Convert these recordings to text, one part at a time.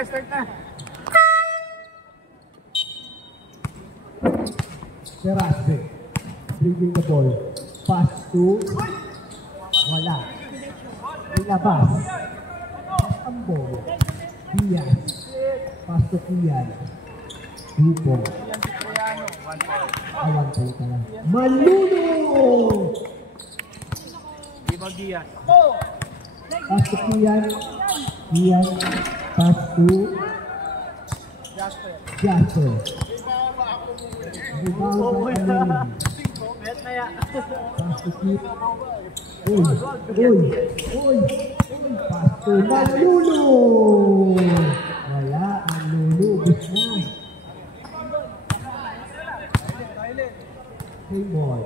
Start na. Terasbe. Bringing the ball. Pass to... Wala. Ilabas. Ang ball. Diaz. Pass to Kian. 2 points. 1 point ka lang. Malulo! Ibang Diaz. Pass to Kian. Kian. Pass to... Jasper. Rebound ng Malulo. Pass to Kip. Uy! Pass to Malulo! Wala. Malulo. Ubus na. Same ball.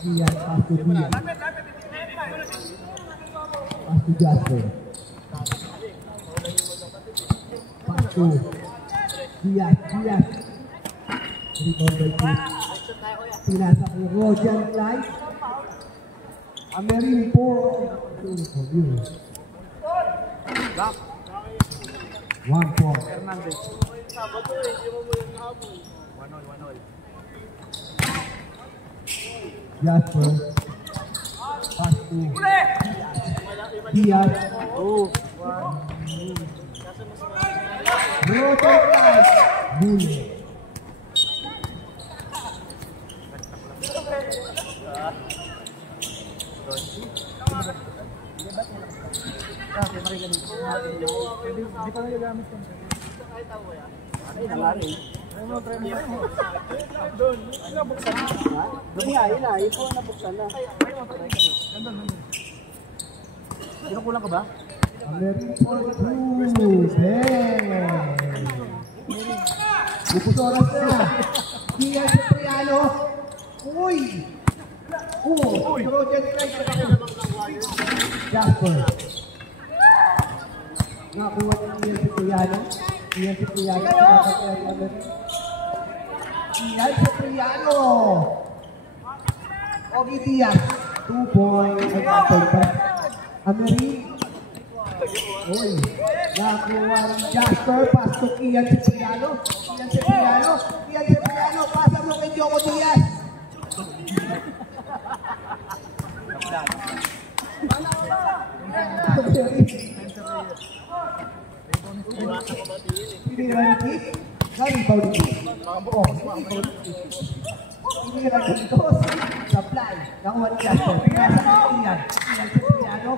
Kian. Pass to Kian. Pass to Jasper. Pass to Diaz. Rebound by Kip. Pinasa ko Rojan Clyde. Amerin po. Back. 1 point. Hernandez. 1-0. Jasper. Pass to Diaz. Rojan Clyde. Bullet. Hindi pa nagagamit ko. Ay, nalari. Ano, try mo na. Doon. Nabuksan na. Doon nga, yun po nabuksan na. Kinukulang ka ba? Amerin po. Bukos oras na. Kian Cipriano. Uy! Rojan Clyde. Jasper. Nakuha niya Kian Cipriano. Kian Cipriano. Ogi Diaz. 2 points. Amerin. Uy. Nakuha ni Jasper. Pass to Kian Cipriano. Pasa mo kay Joko Diaz. Pinira ni Kip. Naribaw ni Kip. Pinira ni Kip. Supply. Nakuha ni Jasper. Pinasa ni Kian. Cipriano.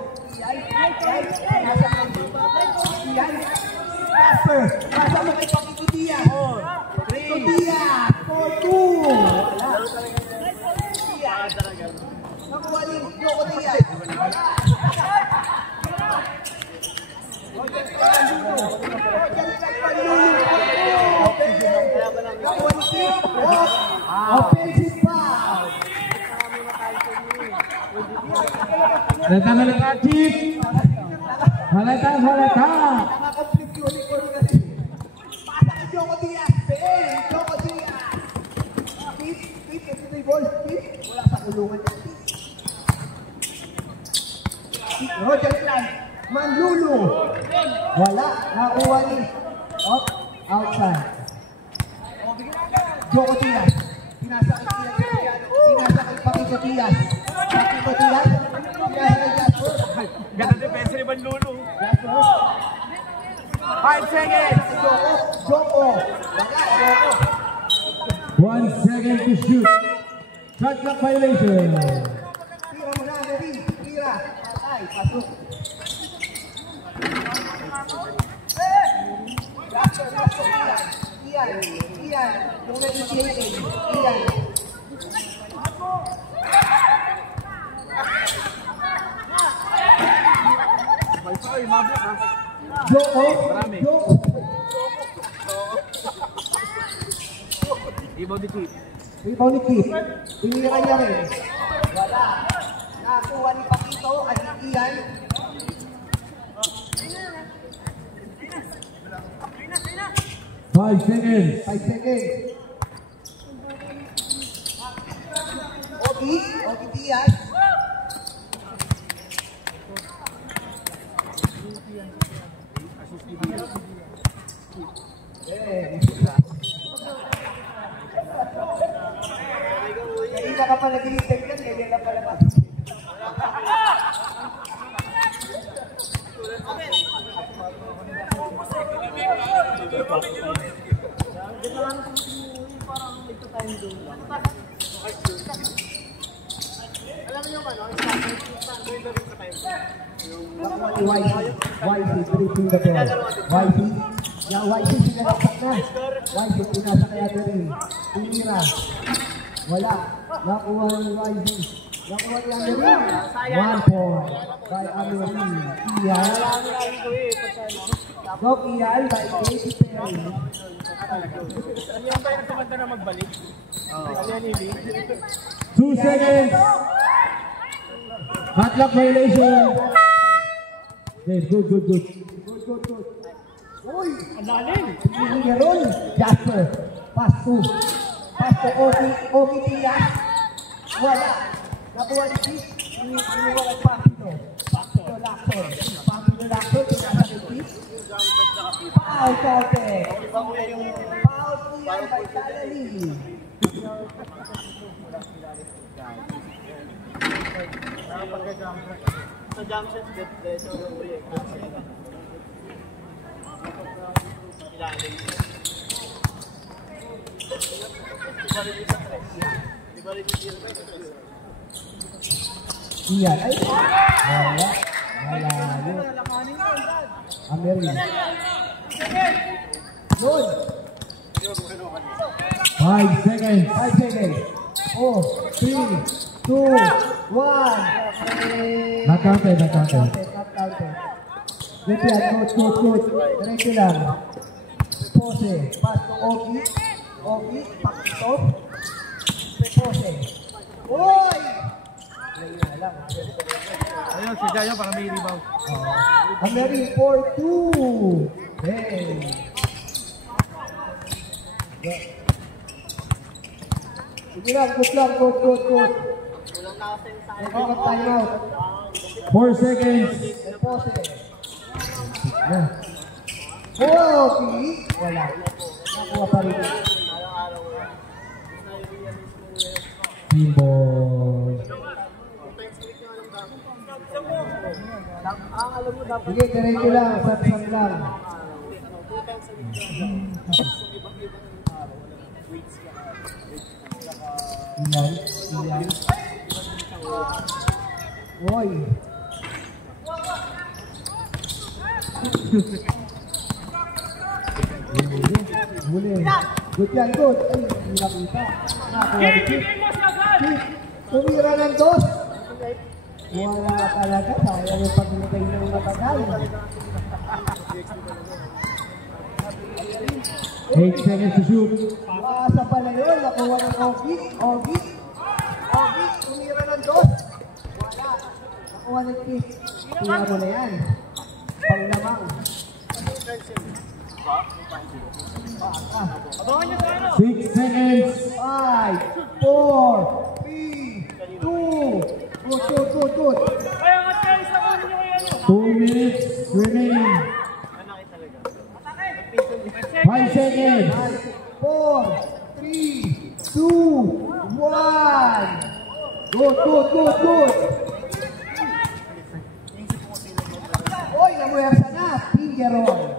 Jasper. Pasa mo kay Pakito Diaz. Pakito Diaz. 4-2. Nakuha ni Joko Diaz. Offensive foul. Halata, Chief. Halata. Nakakomplete yung uniform kasi. Pasa kay Joko Diaz. Joko Diaz. Keep, ito yung ball. Wala sa kulungan. Rojan Clyde. Manlulo. Wala. Nakuha ni. Outside. Joko Diaz. Pinasa kay Kian Cipriano. Pinasa kay Pakito Diaz. Pakito Diaz. Pinasa kay Jasper. Ganda defense ni Manlulo. Jasper. 5 seconds. Joko. Wala. Joko. 1 second to shoot. Shot clock violation. Tira mo na, Amerin. Tira. Ay, pasok. Iyan. Yung na-initiated. Iyan. Ay, mabot ha. Joko. Marami. Joko. Ibaw ni Kip. Rebound ni Kip. Tinira niya rin. Wala. Nakuha ni Pakito at ni Ian. Five seconds. 5 seconds. Ogi Diaz. Kanina ka pa nag-iintay ka, ganyan lang pala ba? Alam niyo ano, standard na rin sa time. YC, dribbling the ball. YC, yeah, YC sinalaksak na. YC, pinasa kaya rin. Tumira. Wala. Nakuha ni YC. Nakuha ni Amery. 1 point by Amery. Iyan. Go Iyan by Katy Perry. Ano yung ba yung tumanda na magbalik? Alian Ili. 2 seconds. Hot lock violation. Yes, good. Good. Uy! Ang lalim! Hindi ron. Jasper. Pass to Oki Tias. Wala. Nakuha ni Chris. Iniwala ang pass ito. Pass to Lacson. Pinasa ni Chris. Foul counted. Foul Ian by Talalili. Sa jump shot, so uwi. Ilalim. Iyan. Ay! Wala. Malayo. Amery. Good. 5 seconds. 5 seconds. 4, 3, 2, 1. Not counted. Not counted. Good yan. Good. Diretso lang. Pose. Pass to Oki. Pakito. Pose. Uy! Ayun, si Jayo para may rebound. Amery 4-2. Hey. Sige lang, good. Nagkakot time out. 4 seconds. Pose. Oki. Wala. Nakuha pa rin. Team ball. Sige, diretso lang. Sat lang. Iyan. Oy. Huli. Good yan, good. Ay, hindi nakita. Nakuha ni Chip. Tumira ng dos. Wala talaga. Sayang yung paglagay ng matagal. 8 seconds to shoot. Maasa pala yun. Nakuha ng Ogi. Tumira ng dos. Wala. Nakuha ng Chip. Tira mo na yan. Panglamang. 6 seconds. 5, 4, 3, 2. Good. 2 minutes remaining. 5 seconds. 4, 3, 2, 1. Good. Oy, namuhersa na. Pingeron.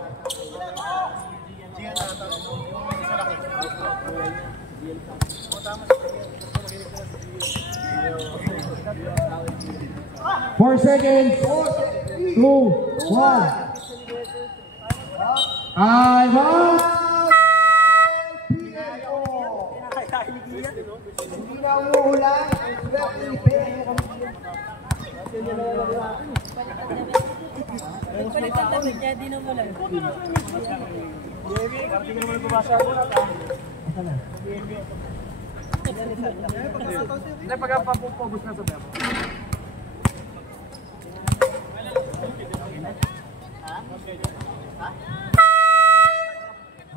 Four seconds. 2, 1. I'm out. Hindi na umuulan. Palitan kami niya, di na mula. Hindi, pagka-papupobos na sa demo.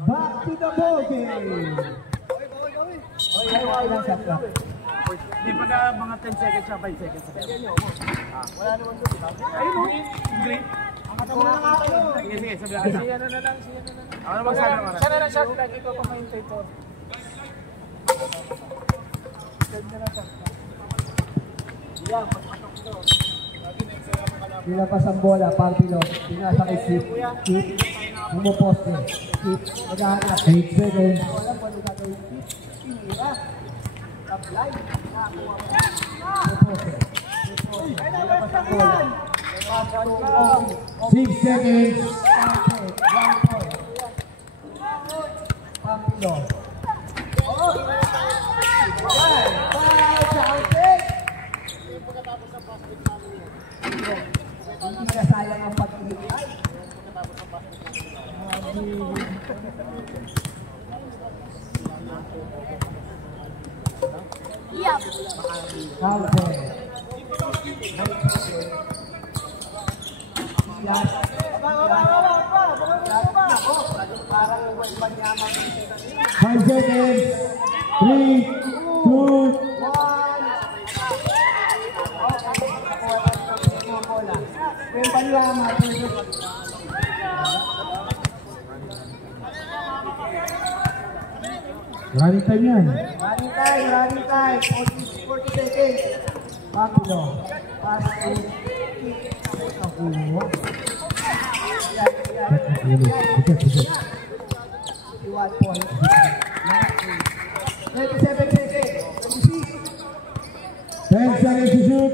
Back to the ball game. Ilang shot ka? Hindi, pagka mga 10 seconds siya, 5 seconds sa demo. Wala naman doon. Ayun o, green. Sige, sabi lang kita. Siya na lang. Ano magsabi naman? Siya na lang shot. Lagi ko pamaintay to. Nilapas ang bola, Pampilo. Pinasa kay Chip. Chip. Umuposte. Chip. Maghahanap. 8 seconds. Wala pa nung gagawin. Chip. Pinira. Apply. Umuposte. Nilapas ang bola. 6 seconds. Pampilo. Hindi na sayang ang pag-ibig. Counter. Five seconds. 3, 2, Yung panlama. running time yan. Running time. 40 seconds. Pampilo. Pass to Nakuha. Bigat. 51 points. 27 seconds. 10 seconds to shoot.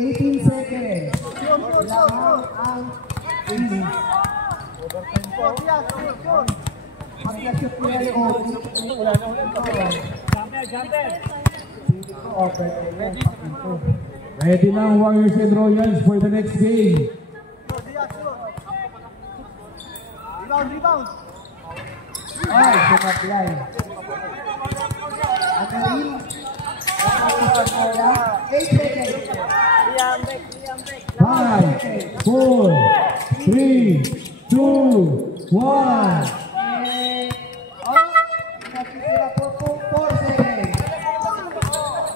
18 seconds. Lamang ang release. Pag-shoot niya yung Ready na ang Warriors and Royals for the next game. Rebound. Ay, sumablay. At rin, 8 seconds. 5, 4, 3, 2, 1. Nakikira po 4 seconds.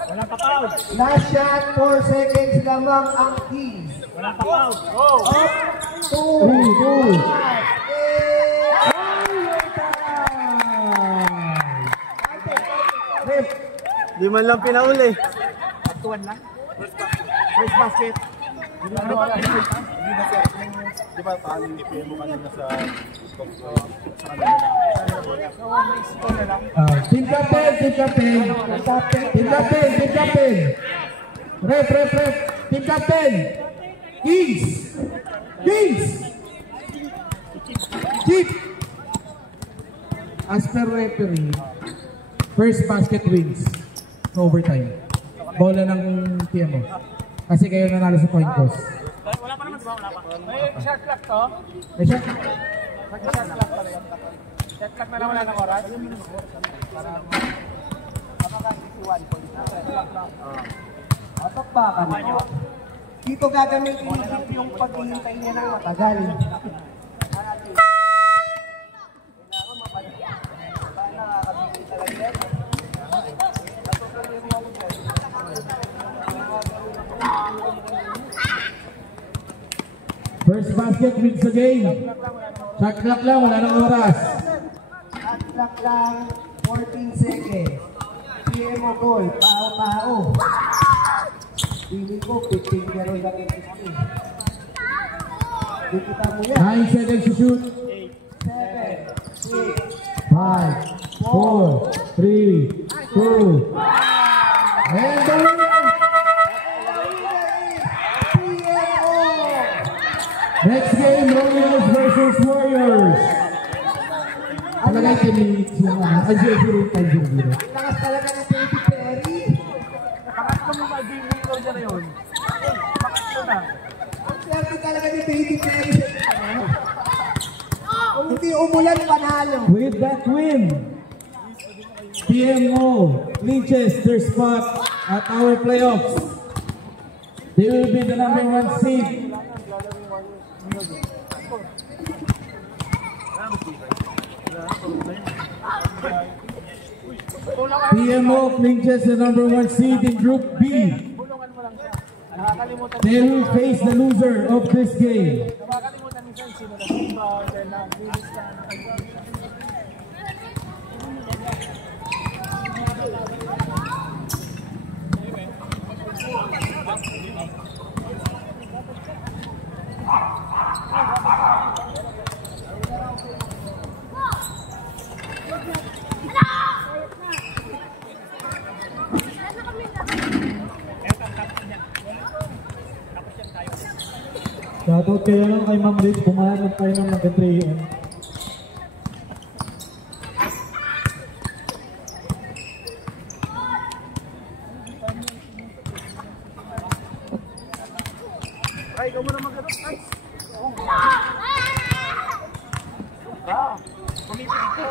Walang pa-foul. Last shot, 4 seconds lamang ang Kings. Walang pa-foul. Go. 3, 2. Di man lang pinauli. Actuan lang. First basket. Ano wala? Di ba paano yung PM mo kanina sa Team captain. Ref. Team captain. Kings. Chief. As per referee, first basket wins. No overtime. Bola ng PM mo. Kasi kayo nanalo sa point toss. Wala pa naman, wala pa. May shot clock to? May shot? Shot clock pala yun. Shot clock na wala ng oras. Para makakasiwan po. Atok ba ka nyo? Dito gagamitin yung paghihintay niya ng matagal. First basket wins the game. Shot clock lang, wala nang oras. Shot clock lang, 14 seconds. PM goal, pao. Pili ko, 15 pero lang yung 15. Dikita mo yan. 9 seconds to shoot. 7, 6, 5, 4, 3, 2. And the winner! Next game, Royals versus Warriors. Talagang 10 minutes yung ano. Ay, 0-0 tayo 0-0. Lakas talaga ng Katy Perry. Pangatlo mo mag-game ko dyan na yun. Pangatlo na. Ang swerte talaga ni Katy Perry. Kung hindi umulan, panalo. With that win, PMO clinches their spot at our playoffs. They will be the #1 seed. PMO clinches the number 1 seed in Group B. Bulungan mo lang siya. Nakakalimutan They will face the loser of this game. Nakakalimutan minsan sino na Simba, then na-release ka, nakalimutan. Shoutout kayo lang kay Ma'am Rich, bumanap tayo ng mag-3M. Ay, ikaw mo na mag-ano. Nice! Wow! Pumipit ito.